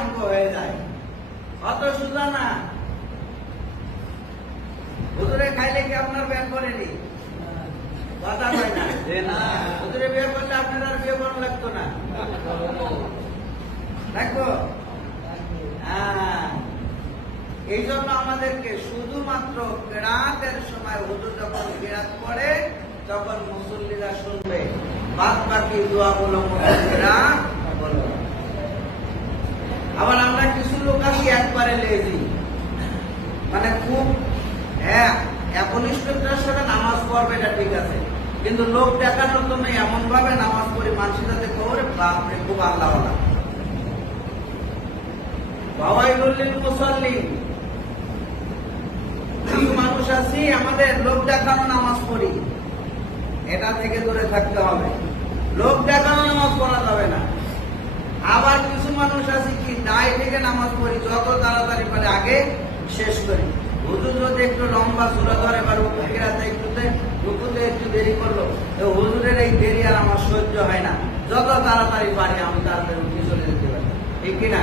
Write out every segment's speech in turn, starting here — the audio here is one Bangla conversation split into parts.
অঙ্গ হয়ে যায়। অত সুদা না। হুজুরে খাইলে কি আপনার ব্যায়াম করেনি কথা হয় না। হুজুরে বিয়ে করলে আপনার আর বিয়ে করা লাগতো না। দেখো? হ্যাঁ। এই জন্য আমাদেরকে শুধুমাত্র কেরাতের সময় হুজুর যখন কেরাত করে তখন মুসল্লিরা শুনবে। বাদ বাকি দোয়াগুলো মুসল্লিরা আবার আমরা কিছু লোক আছি, একবারে লেজি মানে খুব হ্যাঁ একনিষ্ঠতার সাথে নামাজ পড়বে এটা ঠিক আছে। কিন্তু লোক দেখানোর জন্য এমন ভাবে নামাজ পড়ি, মানুষের সাথে খবরে খুব আল্লাহ বাবাই বললেন মুসল্লি কিছু মানুষ আছি, আমাদের লোক দেখানো নামাজ পড়ি। এটা থেকে দূরে থাকতে হবে। লোক দেখানো নামাজ পড়া যাবে না। আবার কিছু মানুষ আছে কি, দায় থেকে নামাজ পড়ি, যত তাড়াতাড়ি পারে আগে শেষ করি। হুজুর যদি একটু লম্বা সুরা ধরে বা রুকু ফেরাতে একটুতে রুকুতে একটু দেরি করল, তো হুজুরের এই দেরি আর আমার সহ্য হয় না। যত তাড়াতাড়ি পারি, আমি তাড়াতাড়ি উঠে চলে যেতে পারি। ঠিক কিনা?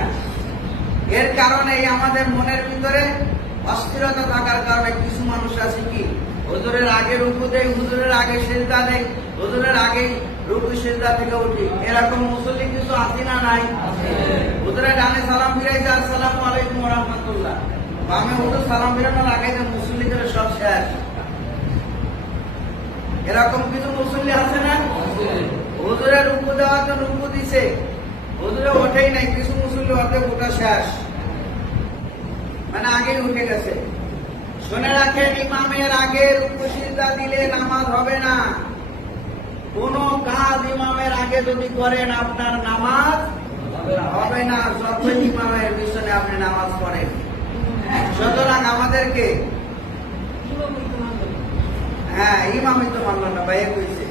এর কারণে এই আমাদের মনের ভিতরে অস্থিরতা থাকার কারণে কিছু মানুষ আছে কি, হুজুরের আগে রুকু দেয় হুজুরের আগে সেজদা দেয় হুজুরের আগে এরকম কিছু হুজুর কিছু মুসল্লি আছে না? হুজুরের রুকু দেওয়ার জন্য রুকু দিছে। হুজুরে ওঠেই নাই, কিছু মুসল্লি অর্ধেক ওঠা শেষ। মানে আগেই উঠে গেছে। শুনে রাখেন, ইমামের আগে রুকু সিজদা দিলে নামাজ হবে না। কোন ইমামের আগে যদি করেন আপনার নামাজ, হবে না? যত ইমামের পিছনে আপনি নামাজ পড়েন। সুতরাং আমাদেরকে হ্যাঁ ইমামই তো মানল না ভাই কইছে।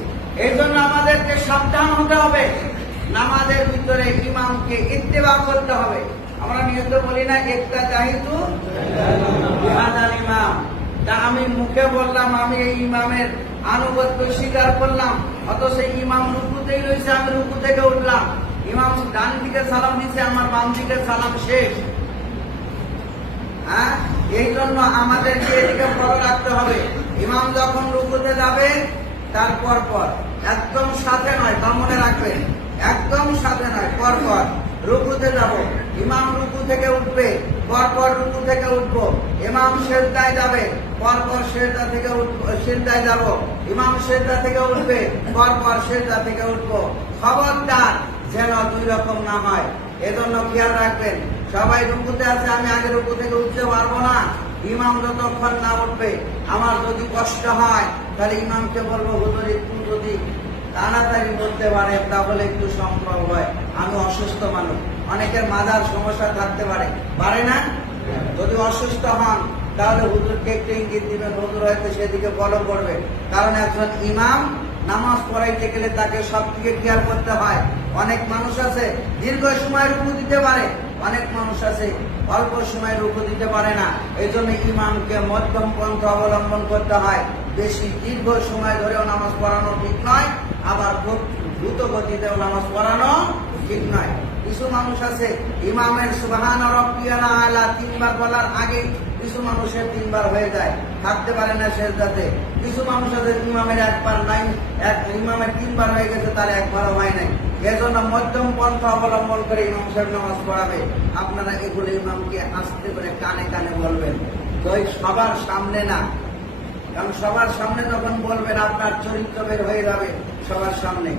এই জন্য আমাদেরকে সাবধান হতে হবে। নামাজের ভিতরে ইমামকে ইত্তেবা করতে হবে। আমরা নিয়ত বলি না একটা বিহাদাল ইমাম। তা আমি মুখে বললাম, আমি এই ইমামের আনুগত্য স্বীকার করলাম অত সেই ইমাম রুকুতেই রয়েছে, আমি রুকু থেকে উঠলাম। ইমাম ডান দিকে সালাম দিচ্ছে আমার বাম দিকে সালাম শেষ। হ্যাঁ? এই জন্য আমাদেরকে এদিকে ফলো রাখতে হবে। ইমাম যখন রুকুতে যাবে তারপর পর একদম সাথে নয় তা মনে রাখবেন। একদম সাথে নয়, পর পর। রুকুতে যাব। ইমাম রুকু থেকে উঠবে পর পর রুকু থেকে উঠবো। ইমাম শেরদায় যাবে পর পর শেরদা থেকে শেরদায় যাব। ইমাম শেরদা থেকে উঠবে পর পর শেরদা থেকে উঠবো। খবরদার যেন দুই রকম না হয়। এজন্য খেয়াল রাখবেন, সবাই রুকুতে আছে, আমি আগে রুকু থেকে উঠতে পারব না। ইমাম যতক্ষণ না উঠবে, আমার যদি কষ্ট হয়, তাহলে ইমামকে বলব, হুজুর, একটু যদি তাড়াতাড়ি বলতে পারে, তাহলে একটু সম্ভব হয়। আমি অসুস্থ মানুষ। অনেকের মাদার সমস্যা থাকতে পারে। পারে না? যদি অসুস্থ হন, তাহলে হুজুরকে একটু ইঙ্গিত দিবেন, হুজুর হয়তো সেদিকে ফলো করবে। কারণ একজন ইমাম নামাজ পড়াইতে গেলে তাকে সব দিকে খেয়াল করতে হয়। অনেক মানুষ আছে, দীর্ঘ সময় রুকু দিতে পারে। অনেক মানুষ আছে, অল্প সময় রুকু দিতে পারে না। এই জন্য ইমামকে মধ্যম পন্থ অবলম্বন করতে হয়। বেশি দীর্ঘ সময় ধরেও নামাজ পড়ানো ঠিক নয়, আবার দ্রুত গতিতেও নামাজ পড়ানো ঠিক নয়। কিছু মানুষ আছে, ইমামের সুবাহান আলা তিনবার বলার আগে কিছু মানুষের তিনবার হয়ে যায় থাকতে পারে না শেষদাতে কিছু মানুষ আছে, ইমামের একবার নাই, এক ইমামের তিনবার হয়ে গেছে, তার একবারও হয় নাই। এজন্য মধ্যম পন্থা অবলম্বন করে ইমাম সাহেব নামাজ পড়াবে। আপনারা এগুলো ইমামকে আসতে করে কানে কানে বলবেন। সবার সামনে না কারণ সবার সামনে যখন বলবেন আপনার চরিত্র বের হয়ে যাবে সবার সামনে।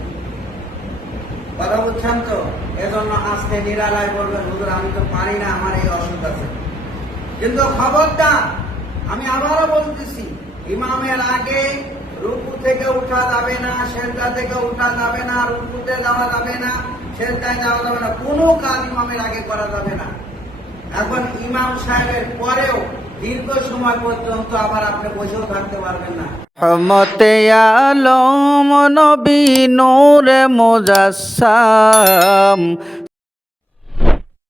কথা বুঝছেন তো? এজন্য আজকে নিরালায় বলবেন, হুজুর, আমি তো পারি না, আমার এই অসুখ আছে। কিন্তু খবরদার, আমি আবারও বলতেছি, ইমামের আগে রুকু থেকে উঠা যাবে না, সেজদা থেকে উঠা যাবে না, রুকুতে যাওয়া যাবে না, সেজদায় যাওয়া যাবে না, কোনো কাজ ইমামের আগে করা যাবে না। এখন ইমাম সাহেবের পরেও দীর্ঘ সময় পর্যন্ত আবার আপনি বসেও থাকতে পারবেন না। রহমতে আলম নবী নূরে মুজাসসাম